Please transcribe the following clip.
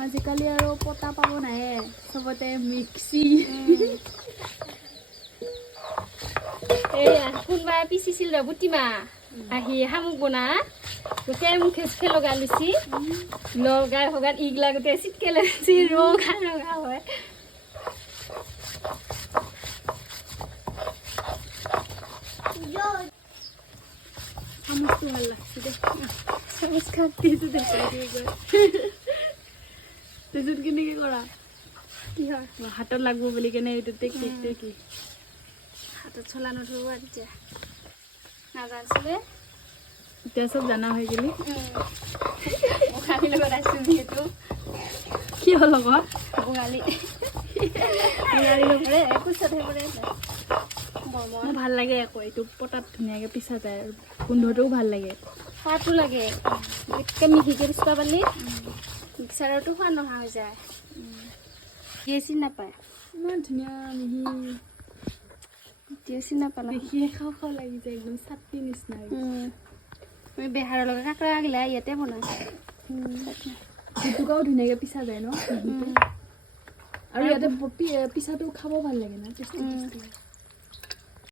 আজিকালি আৰু পতা পাব নাই চবতে মিক্সি এইয়া কোনোবাই পিচিছিল ৰ বুটিমা আহি শামুক বনা গোটেই মুখে চুখে লগাই লৈছি লগাই ভগাত ইগলা গোটেই চিটকে লৈছি ৰঙা হয় চামুচটো ভাল লাগছে দে চামুচ খাটিছো দে তেজত কেনেকে কৰা কি হয় হাতত লাগব বুলি কেনে এইটোতে কি হাতত চলা নধৰিব এতিয়া নাজানিছিলে এতিয়া চব জানা হৈ গেলি বঙালী লগত আছো যিহেতু কি হ'ল আকৌ বঙালী মোৰ কোচতহে পৰে ভাল লাগে আকৌ এইটো পটাত ধুনীয়াকে পিছা যায় আৰু গোন্ধটোও ভাল লাগে খোৱাটো লাগে একে মিহিকে পিচিব পাৰিলে মিক্সাৰতো খোৱা নহা হৈ যায় চিনি নাপায় ইমান ধুনীয়া মিহি চিনি নাপালা দেখিয়ে খাওঁ খাওঁ লাগি যায় একদম চাটনি নিচিনা আমি বেহাৰৰ লগত কাকৰা গিলা ইয়াতে বনাইছোঁ জুপুকাও ধুনীয়াকে পিছা যায় ন আৰু ইয়াতে পিছাটো খাব ভাল লাগে না টেষ্টি